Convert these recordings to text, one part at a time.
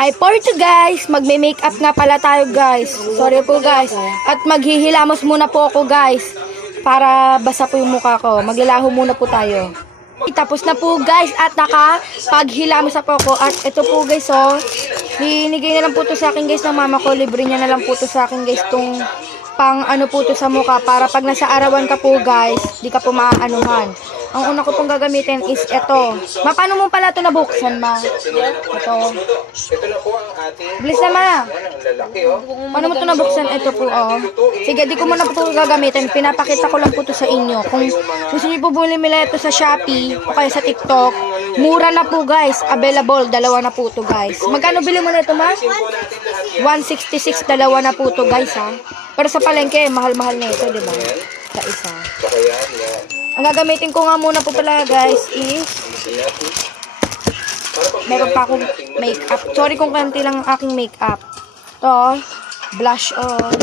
Hi for to guys, magme-makeup nga pala tayo guys. Sorry po guys. At maghihilamos muna po ako guys. Para basa po yung mukha ko. Maglalaho muna po tayo. Tapos na po guys at nakapaghilamos na po ako. At ito po guys oh. Hinigay na lang po to sa akin guys ng mama ko. Libre niya na lang po to sa akin guys. Tong pang ano po to sa mukha. Para pag nasa arawan ka po guys, di ka po maaanuhan. Ang una ko pong gagamitin is ito. Paano mo pala ito nabuksan, ma? Ito. Ito na po ang ating Bilis na, ma. lalaki, oh. Paano mo ito nabuksan? Ito po, oh. Sige, di ko muna po ito gagamitin. Pinapakita ko lang po ito sa inyo. Kung gusto niyo po bumili ito sa Shopee o kaya sa TikTok, mura na po, guys. Available. Dalawa na po ito, guys. Magkano bili mo na ito, ma? 166. Dalawa na po ito, guys, ha. Pero sa palengke, mahal-mahal na ito, di ba? Sa isa. Saka yan. Ang gagamitin ko nga muna po pala guys is meron pa akong makeup. Sorry kung kanti lang ang aking makeup. To, blush on.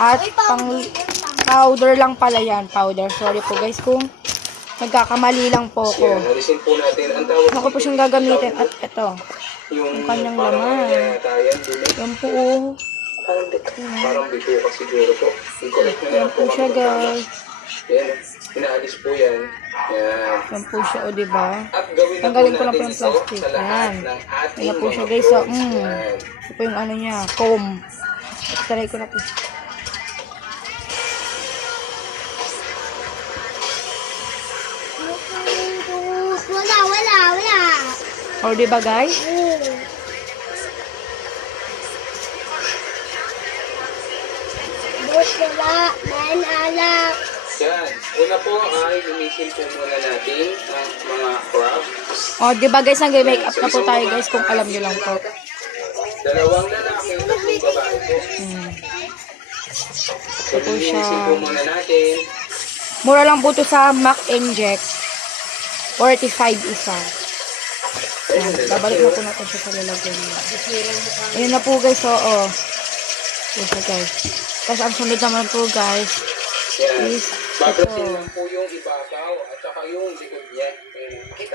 At pang powder lang pala yan. Powder. Sorry po guys kung nagkakamali lang po ko. Alisin po natin ang tawag. Ako po siyang gagamitin. At ito. Yung kanyang laman. Yan po. Parang bito ka siguro po. Yan po siya guys. Yan. Inaalis po yan. Yan. Yan po siya o diba? At gawin na Tanggalin ko lang po natin yung ito plastic. sa lahat Yan. ng ating Yan po siya mga guys. So, products. Yan. ito po yung ano niya. Comb. Taray ko na po. Wala. O diba guys? Wala. Man alak. Yan. Una po ay lumisin po muna natin ang mga crafts. O diba guys, nag-makeup na po tayo guys kung alam nyo lang po. Dalawang lalaki, tatlong babae po. So, Ito siya. linisin po muna natin. Mura lang po to sa Mac Inject. 45 isa. Yan. Babalik na po natin siya sa lalagyan niya. Ayun na po guys, oo. Yes na guys. Tapos ang sunod naman po guys Yan. is Babrasin ito. lang po yung ibabaw at saka yung likod niya. Ayan. Kita